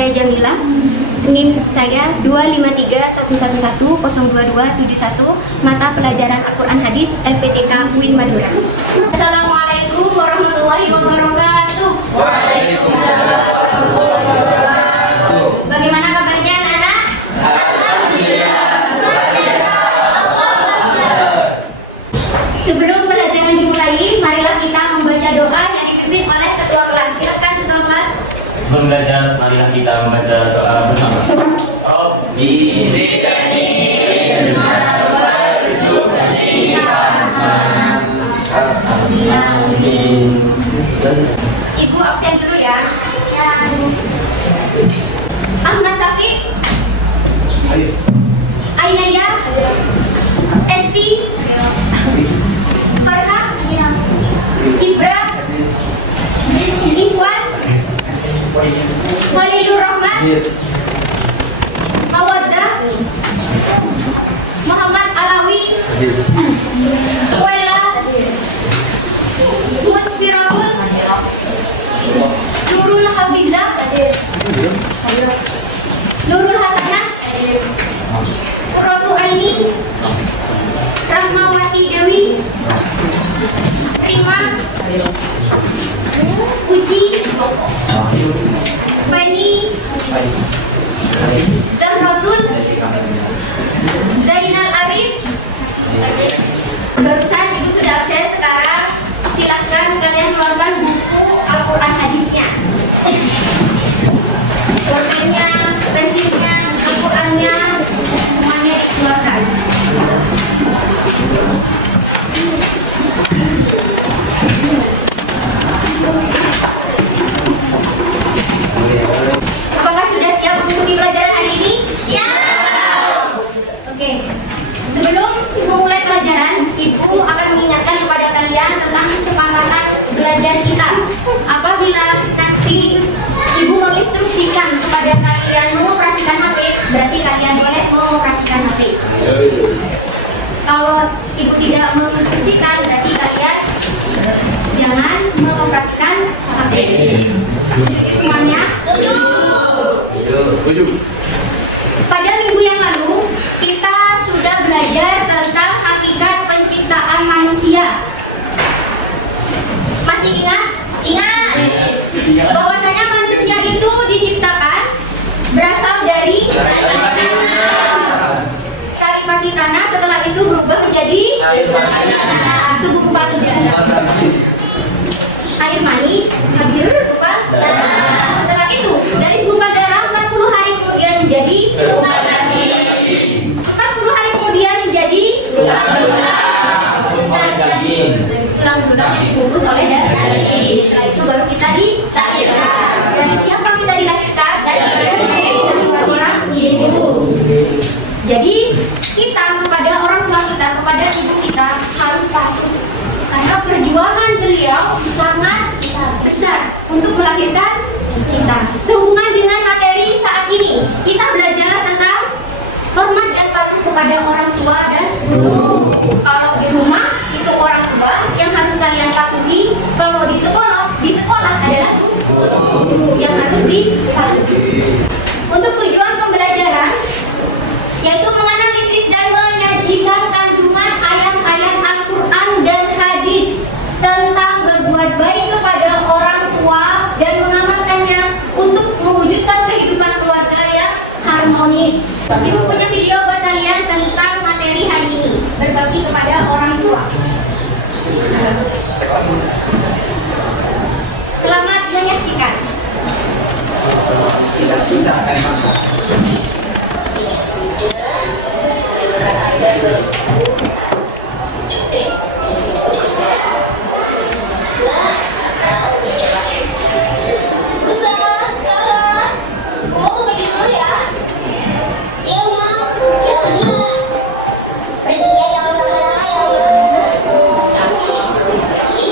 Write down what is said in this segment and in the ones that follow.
saya Jamila. NIM saya 25311102271, mata pelajaran Al-Quran Hadis LPTK UIN Madura. Assalamualaikum warahmatullahi wabarakatuh. Waalaikumsalam warahmatullahi wabarakatuh. Bagaimana kabarnya anak-anak? Alhamdulillah. Sebelum pelajaran dimulai, marilah kita membaca doa yang dipimpin oleh ketua kelas. Silakan ketua kelas. Sebelum belajar, marilah kita membaca doa bersama. Ibu absen dulu ya. Ahmad Safiq, Ainaya, Esti, Farha, Ibra, Ikhwan, Walidur Rahman, Mawaddah, Muhammad Alawi, Wela, Musfirahun, Nurul Hafizah, Nurul Hasanah, Qurratu Aini, Rahmawati Dewi, Rima, Uci, Feni, Zahratul, Zainal Arif. Barusan ibu sudah absen, sekarang silahkan kalian keluarkan buku Al-Quran hadisnya. Pulpennya, pensilnya, Al-Qurannya, semuanya dikeluarkan. Apakah sudah siap mengikuti pelajaran hari ini? Siap! Oke. Sebelum memulai pelajaran, Ibu akan mengingatkan kepada kalian tentang kesepakatan belajar kita. Apabila nanti Ibu menginstruksikan kepada kalian mengoperasikan HP, berarti kalian boleh mengoperasikan HP. Kalau Ibu tidak menginstruksikan, berarti kalian jangan mengoperasikan HP. Setuju semuanya? Setuju. Pada minggu yang lalu, kita sudah belajar tentang hakikat penciptaan manusia. Masih ingat? Ingat! Bahwasanya manusia itu diciptakan berasal dari saripati tanah, setelah itu berubah menjadi segumpal darah. Air mani, habis segumpal darah. Setelah itu, dari segumpal darah 40 hari kemudian menjadi segumpal daging. 40 hari kemudian menjadi tulang belulangnya dibungkus oleh daging. Setelah itu baru kita dilahirkan. Dari siapa kita dilahirkan? Dari seorang ibu. Jadi kita kepada orang tua kita, kepada ibu kita harus patuh, karena perjuangan beliau sangat besar untuk melahirkan kita. Sehubungan dengan materi saat ini, kita belajar tentang hormat dan patuh kepada orang tua dan guru. Kalau di rumah itu orang tua yang harus kalian patuhi. Kalau di sekolah adalah guru yang harus dipatuhi. Untuk tujuan pembelajaran yaitu menganalisis dan menyajikan kandungan ayat-ayat Al-Quran dan hadis tentang berbuat baik kepada orang tua dan mengamalkannya untuk mewujudkan kehidupan keluarga yang harmonis. Ibu punya video buat kalian tentang materi hari ini, berbagi kepada orang tua. Selamat menyaksikan. Ini sudah menimbulkan agar semoga anak-anak berjalan. Ustaz, Kak, mau pergi dulu ya? Iya, Mak. Ya, pergi. Perginya jangan lama-lama ya, Mak. Tapi sebelum pergi,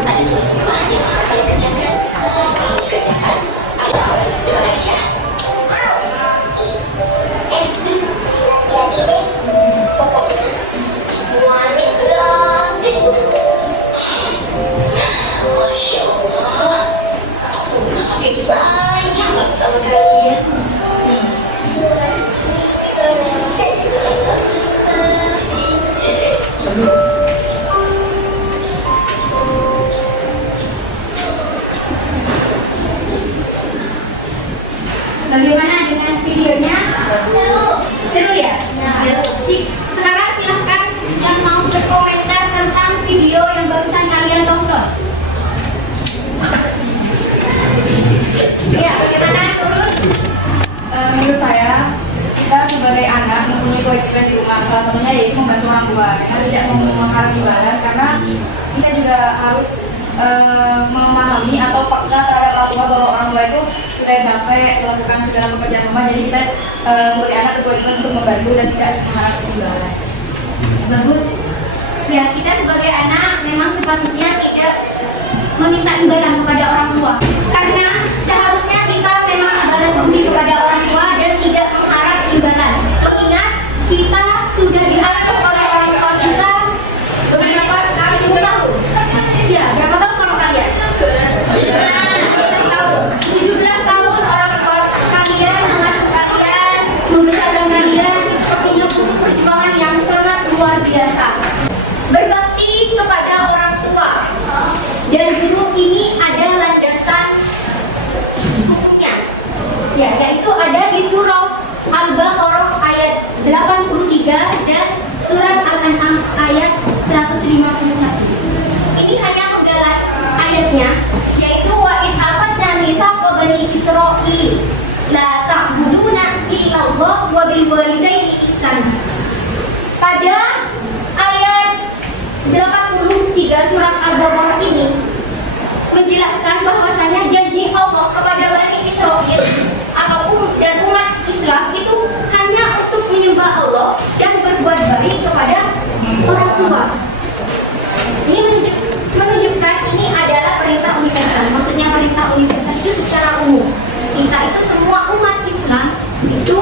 ada tugas rumah yang bisa kalian kerjakan. Kalau dikerjakan, ayo, terima kasih ya. Jadi deh, pokoknya semuanya gratis. Masya Allah, makin banyak banget sama kalian. Bagaimana dengan videonya? Seru ya? Sekarang silahkan yang mau berkomentar tentang video yang barusan kalian tonton. Ya, bagaimana turun? Menurut saya, kita sebagai anak mempunyai kewajiban di rumah, salah satunya yaitu membantu orang tua. Kita tidak mengharap ibadah karena kita juga harus memahami atau fakta terhadap orang tua bahwa orang tua itu sudah capek melakukan segala pekerjaan rumah. Jadi kita sebagai anak berkewajiban untuk membantu dan tidak mengharap ibadah. Bagus. Ya, kita sebagai anak memang sepatutnya tidak meminta imbalan kepada orang tua. Karena seharusnya kita memang balas budi kepada orang tua dan tidak mengharap imbalan. Mengingat kita sudah diasuh oleh orang tua kita beberapa tahun. Ya, berapa tahun kalau kalian? 17 tahun. 17 tahun orang tua kalian mengasuh kalian, membesarkan kalian, itu pastinya butuh perjuangan yang sangat luar biasa. Berbakti kepada orang tua dan guru ini ada landasan hukumnya, ya, yaitu ada di surah Al-Baqarah ayat 83 dan surat Al-An'am ayat 151. Ini hanya menggalat ayatnya, yaitu wa id akhadna mitsaqa bani Israil la ta'buduna illa Allah wa bil walidaini ihsana. Pada ayat 83 surat Al-Baqarah ini menjelaskan bahwasanya janji Allah kepada Bani Israil ataupun dan umat Islam itu hanya untuk menyembah Allah dan berbuat baik kepada orang tua. Ini menunjukkan ini adalah perintah universal. Maksudnya perintah universal itu secara umum. Kita itu semua umat Islam itu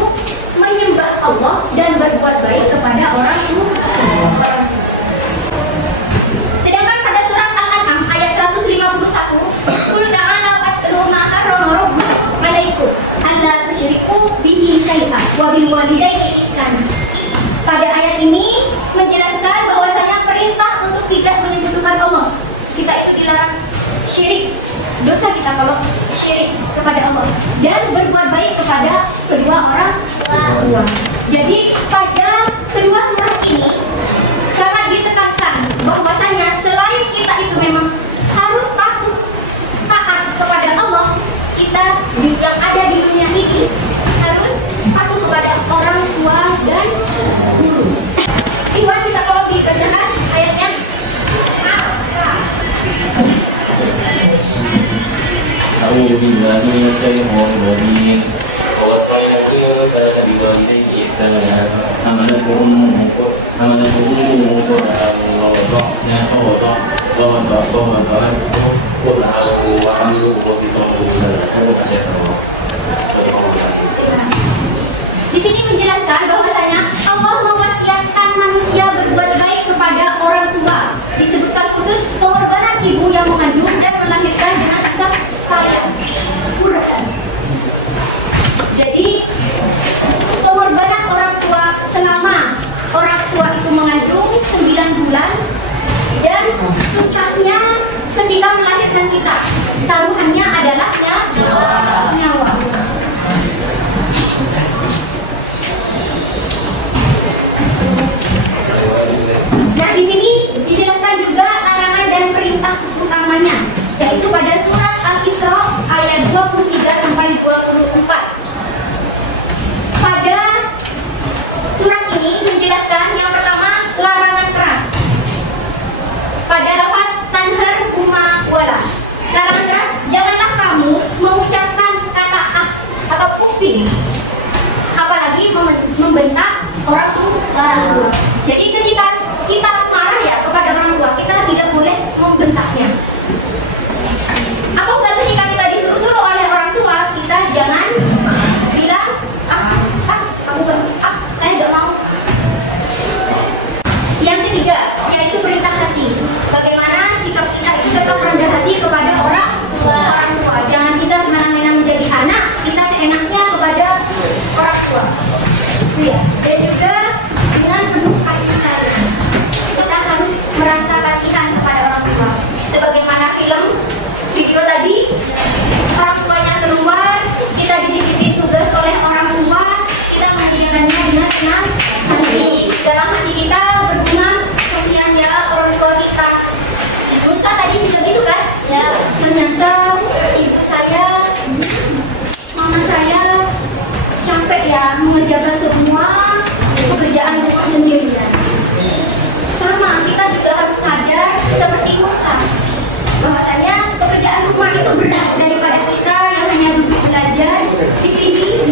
menyembah Allah dan berbuat baik kepada orang tua. Sedangkan pada surat Al-An'am ayat 151, "Qul ta'ala atlu ma harrama rabbukum 'alaikum alla tusyriku bihi syai'an wa bil walidaini ihsana." Pada ayat ini menjelaskan bahwasanya perintah untuk tidak menyekutukan Allah. Kita itu dilarang syirik. Dosa kita kalau syirik kepada Allah dan berbuat baik kepada kedua orang tua. Jadi pada kedua surat ini sangat ditekankan bahwasanya selain kita itu memang harus patuh taat kepada Allah, kita yang ada di dunia ini harus patuh kepada orang tua dan guru. Iwan, kita kalau dibacakan ayatnya. أعوذ بالله من الشيطان الرجيم ووصينا الإنسان بوالديه إحسانا حملته أمه كرها ووضعته كرها وحمله وفصاله 30 شهرا. Di sini menjelaskan bahwasanya Allah mewasiatkan manusia berbuat baik kepada orang tua. Disebutkan khusus pengorbanan ibu yang mengandung dan melahirkan dengan susah payah. Jadi pengorbanan orang tua selama orang tua itu mengandung 9 bulan dan susahnya ketika melahirkan kita. Taruhannya adalah nyawa. Nah, di sini dijelaskan juga larangan dan perintah utamanya, yaitu pada surat Al-Isra ayat 23 sampai 24. Pada surat ini menjelaskan yang pertama larangan keras. Pada lafaz tanhar huma wala. Larangan keras, janganlah kamu pekerjaan rumah sendirian. Sama, kita juga harus sadar seperti Musa, bahwasanya pekerjaan rumah itu berat daripada kita yang hanya duduk belajar di sini.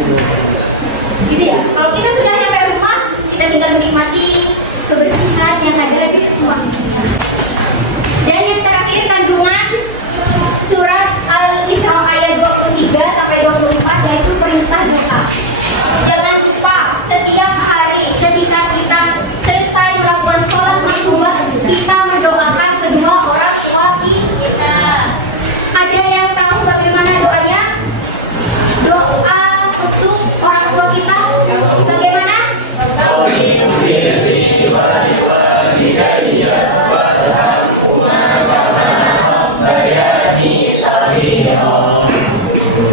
Gitu ya. Kalau kita sudah nyampe rumah, kita tinggal menikmati kebersihan yang ada di rumah kita. Dan yang terakhir kandungan surat Al-Isra ayat 23 sampai 24 yaitu perintah doa. Jangan lupa setiap hari ketika kita selesai melakukan sholat maktubah, kita mendoakan kedua orang tua kita. Ada yang tahu bagaimana doanya? Doa untuk orang tua kita bagaimana?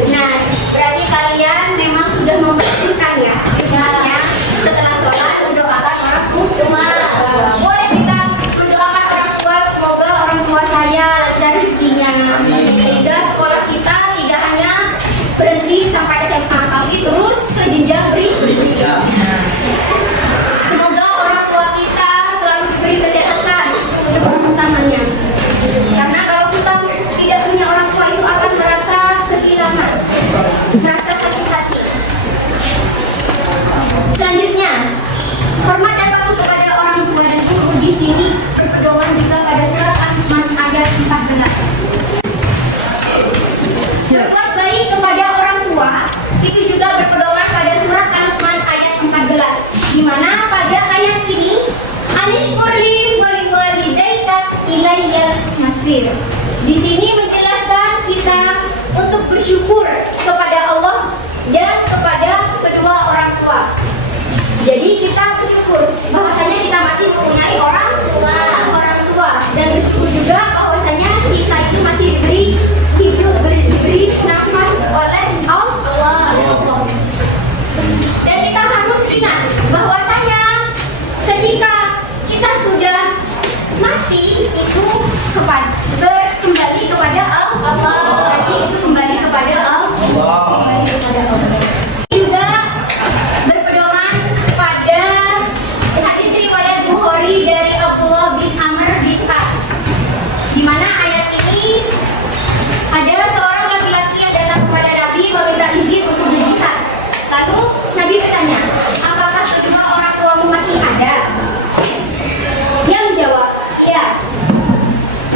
Nah, berarti kalian memang sudah memperhatikan ya. Misalnya setelah sholat mendoakan orang tua. Boleh kita mendoakan orang tua, semoga orang tua saya lancar rezekinya, sehingga sekolah kita tidak hanya berhenti sampai SMA, tapi terus ke jenjang berikutnya. Semoga orang tua kita selalu diberi kesehatan utamanya. Karena kalau kita tidak punya orang tua itu akan merasa kehilangan, merasa sakit hati. Selanjutnya, hormat dan patuh kepada orang tua dan ibu di sini berpedoman juga pada surat Al-Luqman ayat 14. Berbuat baik kepada orang tua itu juga berpedoman pada surat Al-Luqman ayat 14, di mana pada ayat ini anishkurli waliwalidaika ilayya masfir. Di sini menjelaskan kita untuk bersyukur kepada Allah dan kepada kedua orang tua. Jadi kita bersyukur bahwasanya kita masih mempunyai orang tua dan bersyukur juga bahwasanya kita itu masih diberi hidup, diberi nafas oleh Allah. Dan kita harus ingat bahwasanya ketika kita sudah mati itu kembali kepada Allah. Berarti itu kembali kepada Allah. Juga berpedoman pada hadis riwayat Bukhari dari Abdullah bin Amr bin As, di mana ayat ini ada seorang laki-laki yang datang kepada Nabi meminta izin untuk berjihad. Lalu Nabi bertanya, apakah kedua orang tuamu masih ada? Dia menjawab, ya.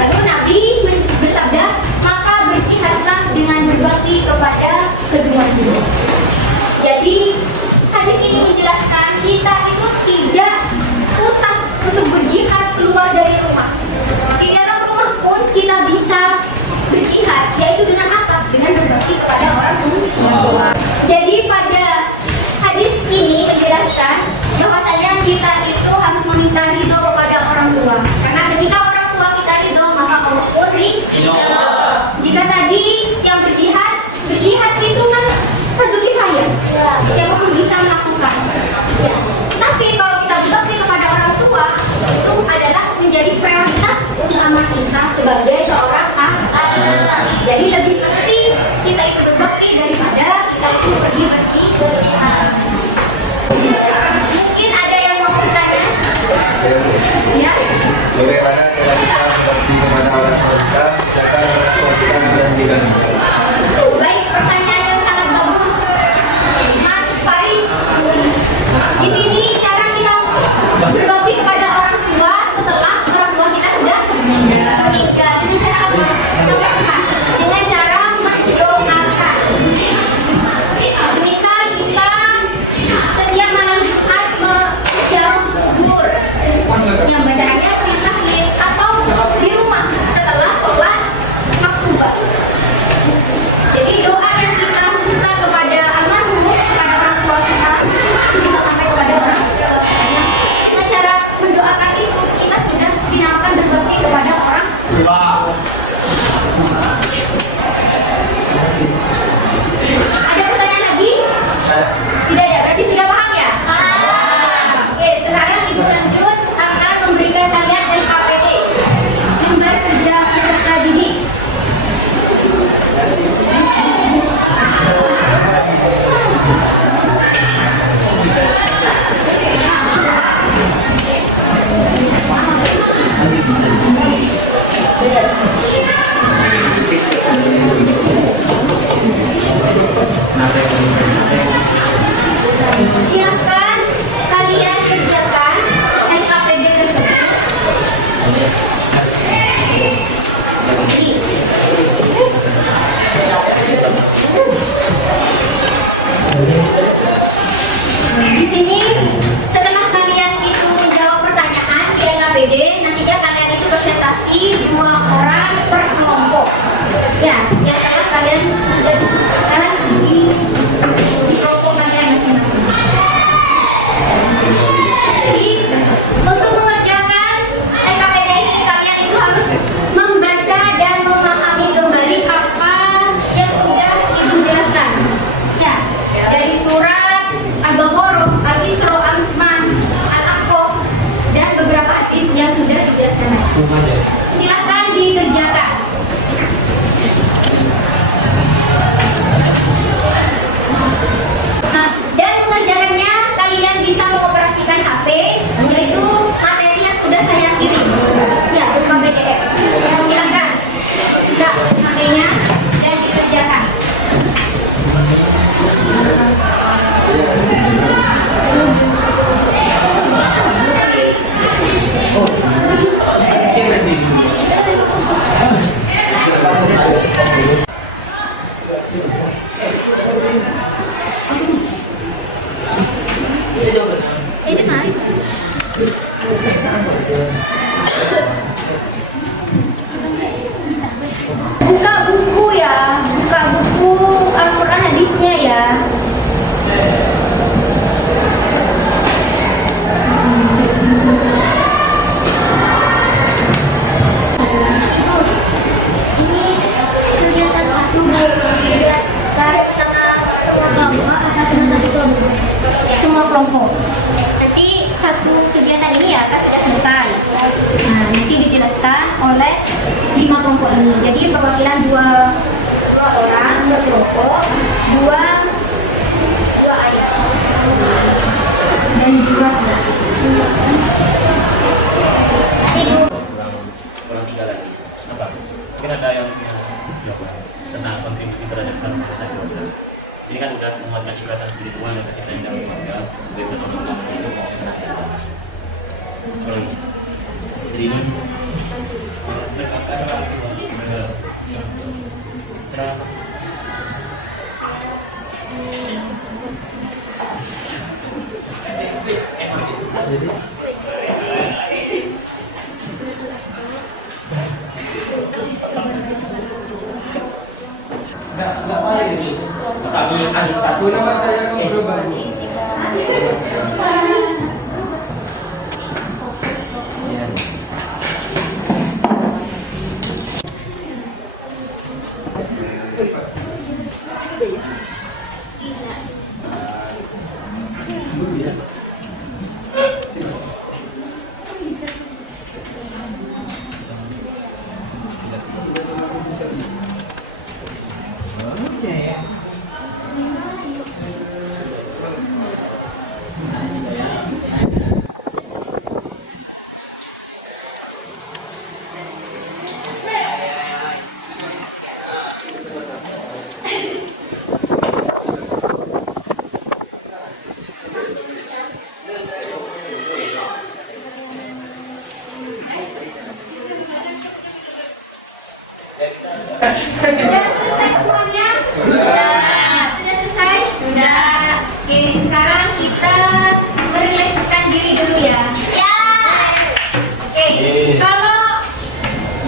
Lalu Nabi bersabda, maka berjihadlah dengan berbakti kepada kedua-dua. Jadi hadis ini menjelaskan kita itu tidak usah untuk berjihad keluar dari rumah. Di dalam rumah pun kita bisa berjihad, yaitu dengan apa? Dengan berbakti kepada orang tua. Jadi pada hadis ini menjelaskan bahwasanya kita itu harus meminta ridho kepada orang tua. Karena ketika orang tua kita ridho, maka Allah pun ridho. Jika tadi yang berjihad itu kan fardu kifayah. Siapa pun bisa melakukan. Ya. Tapi kalau kita berbakti kepada orang tua, itu adalah menjadi prioritas utama kita sebagai seorang anak. Jadi lebih penting kita itu berbakti daripada kita Ini mah. Buka buku ya, buka buku Al-Quran hadisnya ya. Ini kegiatan satu dijelaskan sama semua kelompok atau cuma satu kelompok? Semua kelompok. Nanti satu kegiatan ini ya kan sudah selesai. Nah, nanti dijelaskan oleh 5 kelompok ini. Jadi perwakilan dua orang, dua kelompok, dua ayat dan dua surat. Ibu. Kurang 3 lagi. Apa? Mungkin ada yang tentang kontribusi terhadap keluarga keluarga. Sini kan udah menguatkan ikatan spiritual dan kasih sayang dalam keluarga sebagai satu orang itu jadi ini Tapi ada satu nama saya yang berubah. Sudah selesai semuanya? Sudah. Sudah selesai? Sudah. Oke, sekarang kita merilekskan diri dulu ya. Ya. Oke, kalau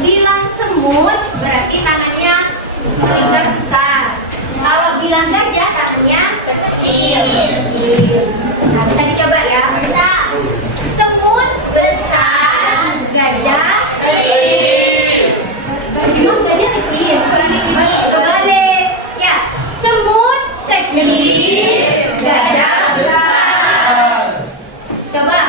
bilang semut berarti tangannya agak besar. Kalau bilang gajah tangannya Kecil. kecil. Nah, bisa dicoba ya. Bisa. Semut besar, gajah emang gajah kecil. Kebalik. Ya, semut kecil, gajah besar. Coba.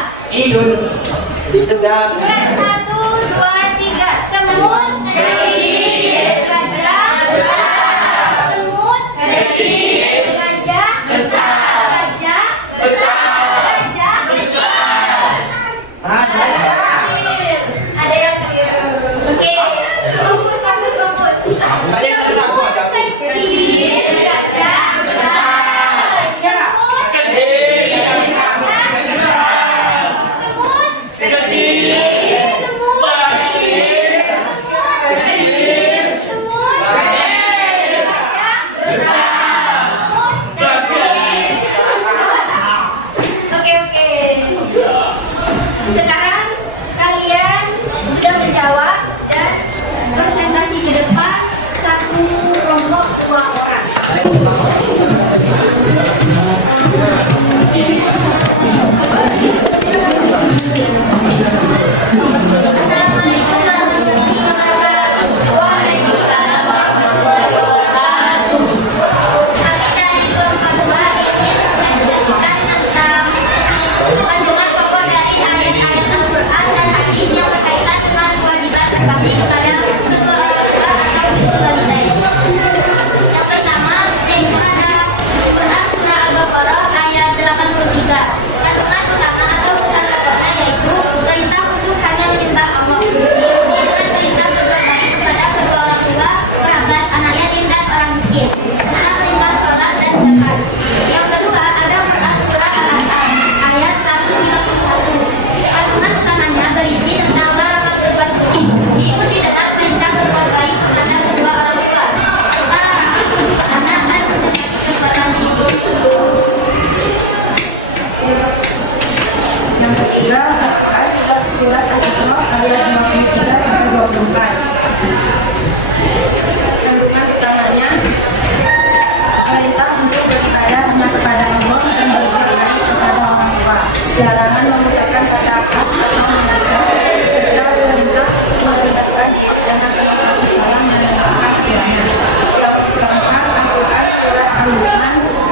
Sedang. Berat 1, 2, 3. Semut kecil, gajah besar. Semut kecil, gajah besar. Gajah besar. Gajah besar. Ada yang keliru. Oke. Fokus. Semut kecil, gajah besar. Semut kecil, gajah besar. Semut kecil,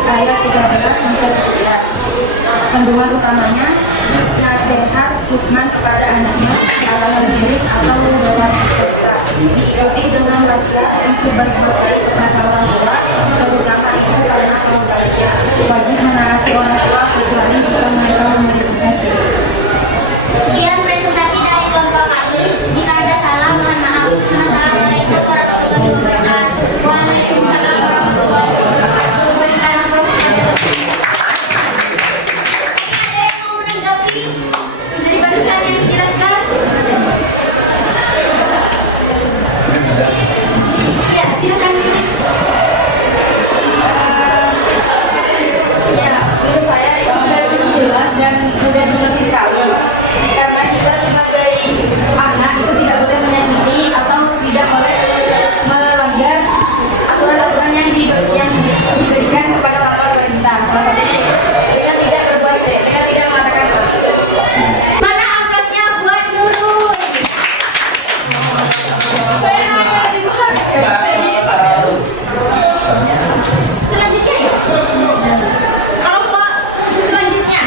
ayat 13 sampai 17. Kandungan utamanya nasihat hikmah kepada anaknya alasan syirik atau dosa besar. Diikuti dengan wasiat untuk berbuat baik kepada orang tua, terutama ibu karena keluarganya. Wajib menaati orang tua kecuali jika mereka memberikan syirik. Sekian presentasi dari kelompok kami. Jika ada salah, mohon maaf. Assalamualaikum warahmatullahi wabarakatuh. Waalaikumsalam warahmatullahi wabarakatuh. Berikan aplaus kepada ada yang mau menanggapi dari barusan yang dijelaskan? Ya, silakan. Ya, menurut saya itu sudah cukup jelas dan mudah dimengerti sekali. Karena kita sebagai anak itu tidak boleh menyakiti atau tidak boleh melanggar aturan-aturan yang diberikan kepada orang tua kita. Salah satunya dengan tidak berbuat, dengan tidak mengatakan Mana aplausnya buat Nurul? Selanjutnya ya? Kelompok selanjutnya.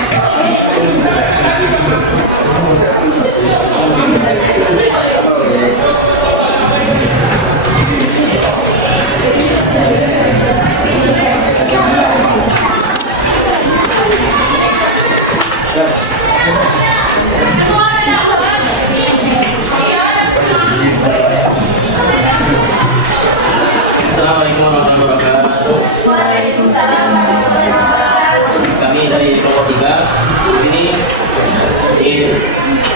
Assalamualaikum warahmatullahi wabarakatuh. Waalaikumsalam warahmatullahi wabarakatuh. Kami dari kelompok 3 di sini ingin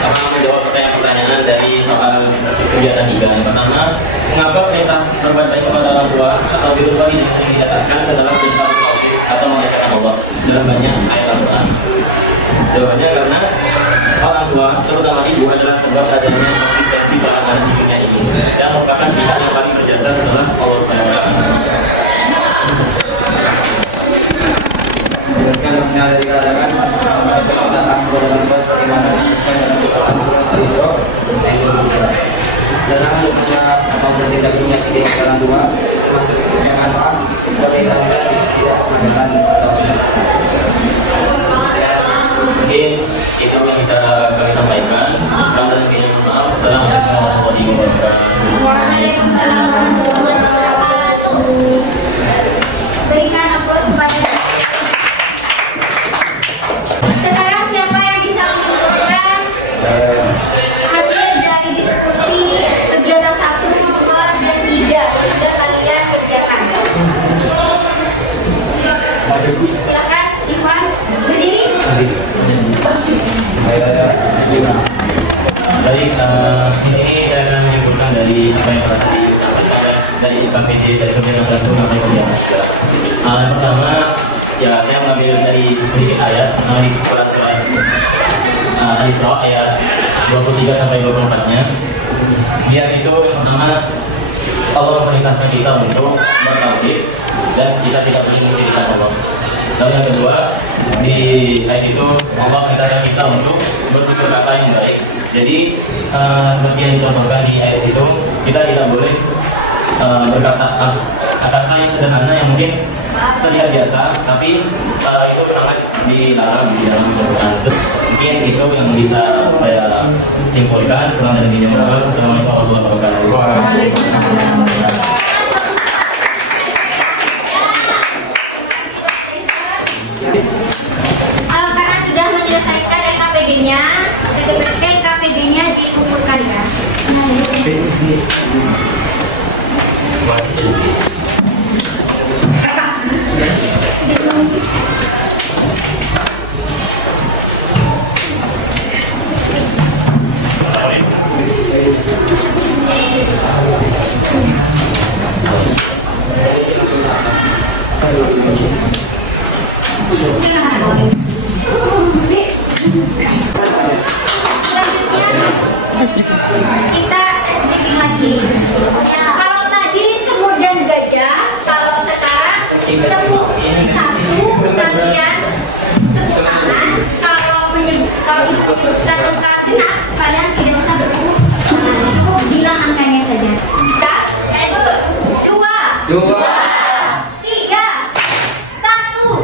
menjawab pertanyaan-pertanyaan dari soal kegiatan 3. Yang pertama, mengapa perintah berbuat baik kepada orang tua atau birrul walidain sering dikatakan setelah perintah tauhid atau mengesahkan Allah dalam banyak ayat Al-Quran? Jawabannya karena orang tua, terutama ibu, adalah sebab adanya konsistensi seorang anak di dunia ini dan merupakan pihak yang paling berjasa setelah Allah Subhanahu wa Ta'ala. Jelaskan makna dari katakan tentang orang tua sebagaimana disebutkan dalam Quran Al-Isra dalam bekerja atau bertindak punya kedua orang tua termasuk punya manfaat sebagai tanggung tidak sanggahan atau Mungkin itu yang bisa kami sampaikan. Kurang lebihnya mohon maaf. Assalamualaikum warahmatullahi wabarakatuh. Waalaikumsalam warahmatullahi wabarakatuh. Berikan aplaus kepada. Sekarang siapa yang bisa menunjukkan hasil dari diskusi kegiatan 1, 2, dan 3 sudah kalian kerjakan? Silakan, Iwan, berdiri. Baik, di sini saya akan menyebutkan dari apa yang telah disampaikan dari KPJ dari kegiatan 1 sampai kegiatan 3. Yang pertama, ya saya mengambil dari sedikit ayat di Quran surat Al-Isra ayat 23 sampai 24-nya. Biar itu yang pertama, Allah memerintahkan kita untuk bertauhid dan kita tidak boleh mensyirikkan Allah. Lalu yang kedua, di ayat itu Allah memerintahkan kita untuk bertutur kata yang baik. Jadi seperti yang dicontohkan di ayat itu, kita tidak boleh berkata kata yang sederhana yang mungkin terlihat biasa, tapi itu sangat dilarang di dalam Al-Quran. Mungkin itu yang bisa saya simpulkan. Kurang dari ini, Assalamualaikum warahmatullahi wabarakatuh. Waalaikumsalam. Karena sudah menyelesaikan LKPD-nya, LKPD-nya dikumpulkan ya. Kita tes briefing lagi. Ya, kalau tadi semut dan gajah, kalau sekarang tepuk satu kalian tepuk tangan. Kalau ibu menyebutkan angka genap, kalian tidak usah tepuk tangan. Cukup bilang angkanya saja. Kita 2, 3, 1.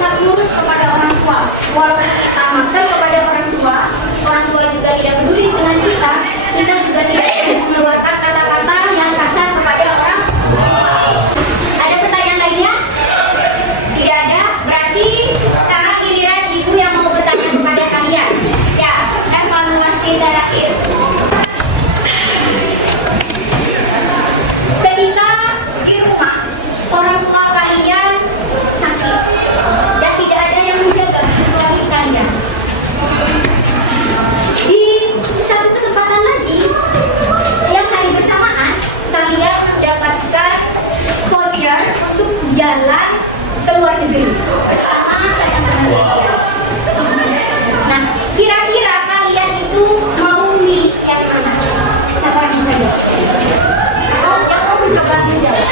tetap nurut kepada orang tua. Walaupun kita makar kepada orang tua juga tidak peduli dengan kita juga tidak mengeluarkan kata-kata yang kasar kepada orang. Ada pertanyaan lainnya? Tidak ada? Berarti sekarang giliran ibu yang mau bertanya kepada kalian. Ya, evaluasi terakhir. Ketika di rumah orang tua kalian sakit dan tidak ada yang menjaga keluarga kalian, di satu kesempatan lagi yang hari bersamaan kalian mendapatkan voucher untuk jalan ke luar negeri bersama teman-teman kalian. Nah, kira-kira kalian itu mau milih yang mana? Siapa yang bisa jawab? Yang mau mencoba menjawab?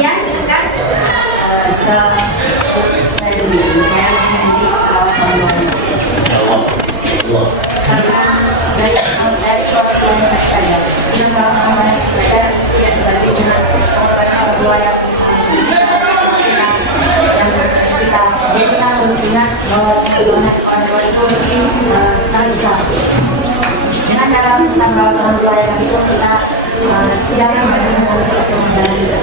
Ya, silakan. Kita harus ingat bahwa hubungan orang tua itu sangat besar. Dengan cara menambah orang tua yang itu kita tidak akan mengalami.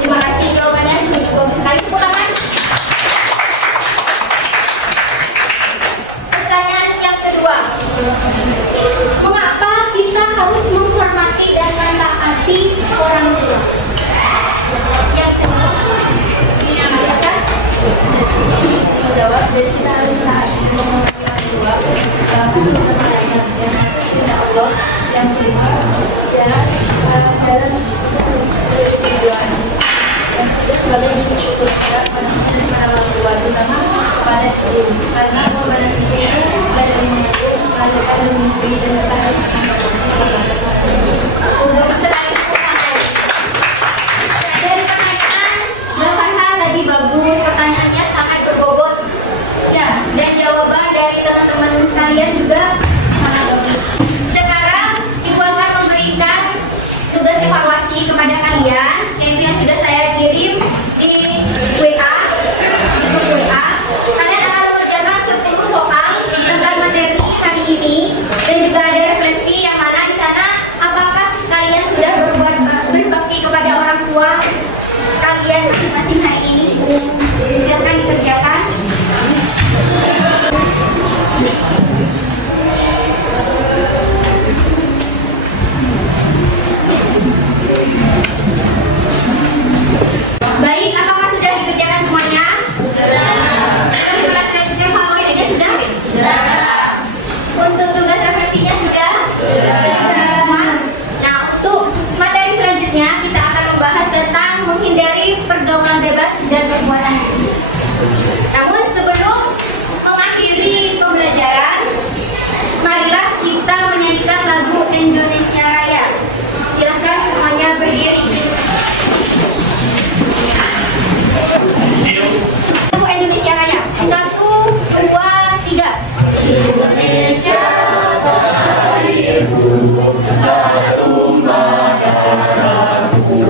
Terima kasih jawabannya cukup sekali. Pulangan. Pertanyaan yang kedua. Mengapa kita harus menghormati dan mentaati orang tua? Yang kedua. Silakan. Menjawab, jadi kita harus menaati orang tua. Allah yang kedua ya dalam tujuan dan juga sebagai bentuk syukur kita kepada orang tua terutama kepada ibu karena pengorbanan ibu itu dari melahirkan dan menyusui dan kita harus Untuk sekali dari pertanyaan Mbak tadi bagus, pertanyaannya sangat berbobot ya, dan jawaban dari teman-teman kalian juga sangat bagus. Sekarang Ibu akan memberikan tugas evaluasi kepada kalian, yaitu yang sudah saya kirim di WA, di grup WA. Kalian akan mengerjakan 10 soal tentang materi hari ini dan juga ada refleksi yang mana di sana apakah kalian sudah berbuat berbakti kepada orang tua kalian masing-masing hari ini. Silakan dikerjakan. Baik, apakah sudah dikerjakan semuanya? Sudah. Tugas selanjutnya evaluasinya sudah? Sudah. Untuk tugas refleksinya sudah? Sudah. Nah, untuk materi selanjutnya kita akan membahas tentang menghindari pergaulan bebas dan perbuatan keji. Namun sebelum mengakhiri pembelajaran, marilah kita menyanyikan lagu Indonesia Raya. Silakan semuanya berdiri. Lagu Indonesia Raya. 1, 2, 3. Indonesia lahirku, tumpah darahku.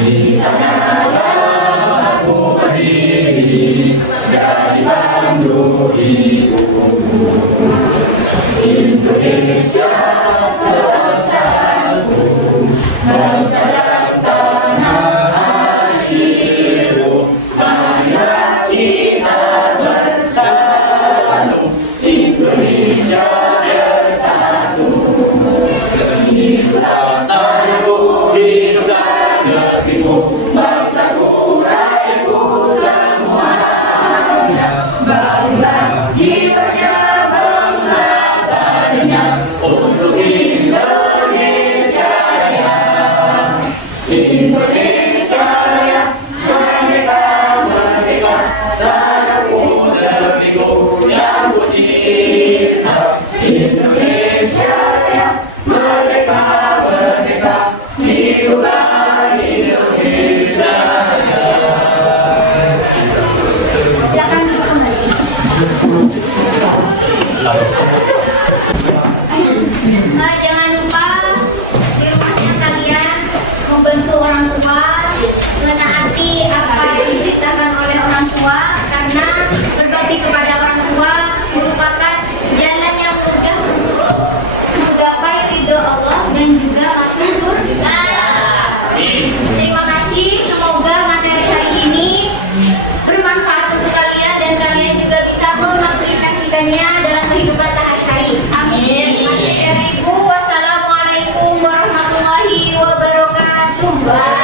Di sana aku berdiri, jadi pandu ibuku. Indonesia bangsaku, bangsa dan tanah airku. Marilah kita bersatu, Indonesia bersatu. Hiduplah tanahku, hiduplah negerimu, bangsaku, rakyatku semuanya. Bangga jiwa. Waalaikumsalam.